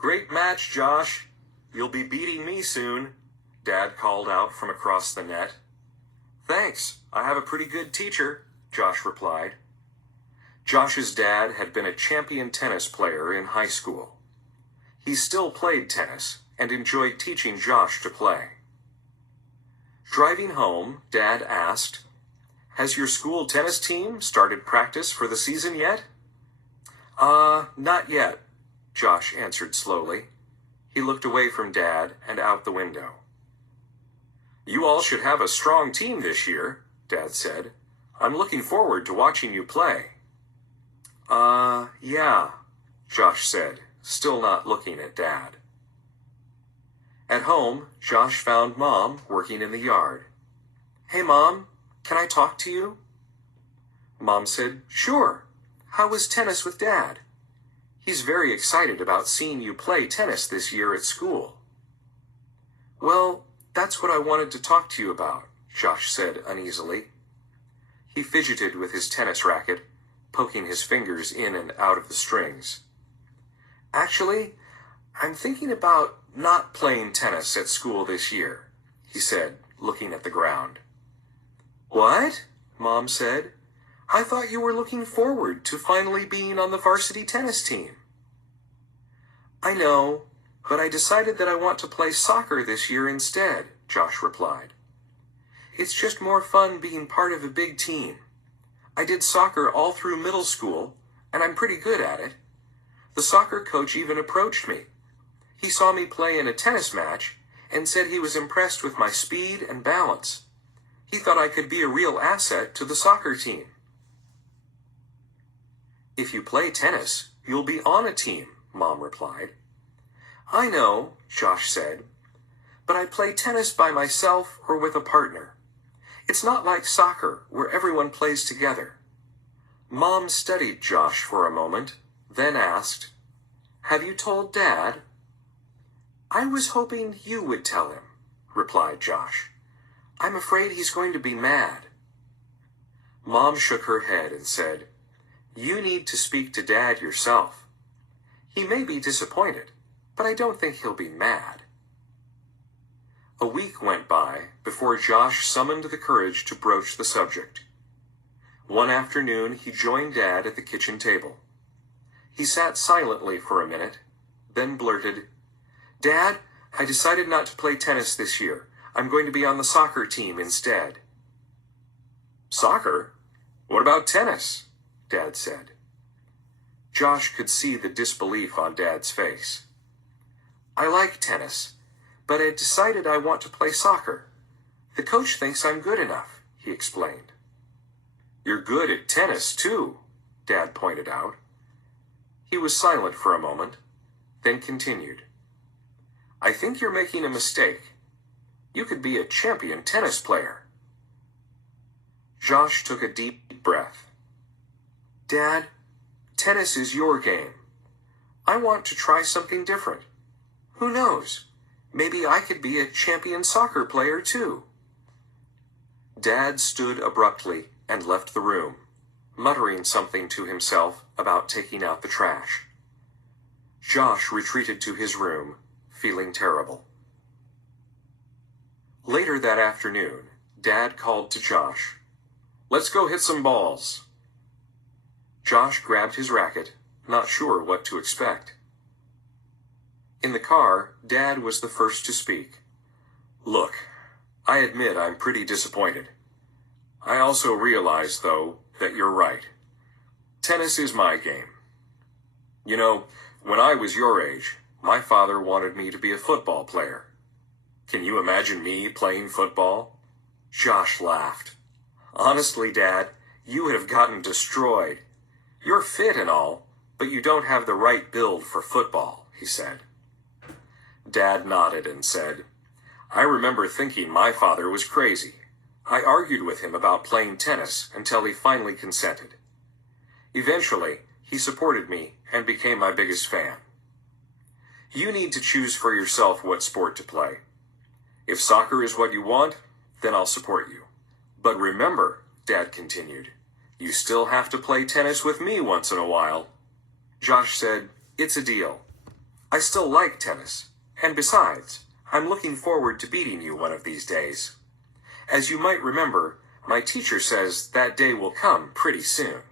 Great match, Josh. You'll be beating me soon, Dad called out from across the net. Thanks, I have a pretty good teacher, Josh replied. Josh's dad had been a champion tennis player in high school. He still played tennis and enjoyed teaching Josh to play. Driving home, Dad asked, "Has your school tennis team started practice for the season yet?" Not yet, Josh answered slowly. He looked away from Dad and out the window. "You all should have a strong team this year," Dad said. "I'm looking forward to watching you play." Yeah, Josh said, still not looking at Dad. At home, Josh found Mom working in the yard. "Hey, Mom, can I talk to you?" Mom said, "Sure. How was tennis with Dad? He's very excited about seeing you play tennis this year at school." "Well, that's what I wanted to talk to you about," Josh said uneasily. He fidgeted with his tennis racket, poking his fingers in and out of the strings. "Actually, I'm thinking about not playing tennis at school this year," he said, looking at the ground. "What?" Mom said. "I thought you were looking forward to finally being on the varsity tennis team." "I know, but I decided that I want to play soccer this year instead," Josh replied. "It's just more fun being part of a big team. I did soccer all through middle school, and I'm pretty good at it. The soccer coach even approached me. He saw me play in a tennis match and said he was impressed with my speed and balance. He thought I could be a real asset to the soccer team." "If you play tennis, you'll be on a team," Mom replied. "I know," Josh said, "but I play tennis by myself or with a partner. It's not like soccer, where everyone plays together." Mom studied Josh for a moment, then asked, "Have you told Dad?" "I was hoping you would tell him," replied Josh. "I'm afraid he's going to be mad." Mom shook her head and said, "You need to speak to Dad yourself. He may be disappointed, but I don't think he'll be mad." A week went by before Josh summoned the courage to broach the subject. One afternoon, he joined Dad at the kitchen table. He sat silently for a minute, then blurted, "Dad, I decided not to play tennis this year. I'm going to be on the soccer team instead." "Soccer? What about tennis?" Dad said. Josh could see the disbelief on Dad's face. "I like tennis, but I decided I want to play soccer. The coach thinks I'm good enough," he explained. "You're good at tennis, too," Dad pointed out. He was silent for a moment, then continued. "I think you're making a mistake. You could be a champion tennis player." Josh took a deep breath. "Dad, tennis is your game. I want to try something different. Who knows? Maybe I could be a champion soccer player too." Dad stood abruptly and left the room, muttering something to himself about taking out the trash. Josh retreated to his room, feeling terrible. Later that afternoon, Dad called to Josh. "Let's go hit some balls." Josh grabbed his racket, not sure what to expect. In the car, Dad was the first to speak. "Look, I admit I'm pretty disappointed. I also realize, though, that you're right. Tennis is my game. You know, when I was your age, my father wanted me to be a football player. Can you imagine me playing football?" Josh laughed. "Honestly, Dad, you would have gotten destroyed. You're fit and all, but you don't have the right build for football," he said. Dad nodded and said, "I remember thinking my father was crazy. I argued with him about playing tennis until he finally consented. Eventually, he supported me and became my biggest fan. You need to choose for yourself what sport to play. If soccer is what you want, then I'll support you. But remember," Dad continued, "you still have to play tennis with me once in a while." Josh said, "It's a deal." I still like tennis. And besides, I'm looking forward to beating you one of these days. As you might remember, my teacher says that day will come pretty soon.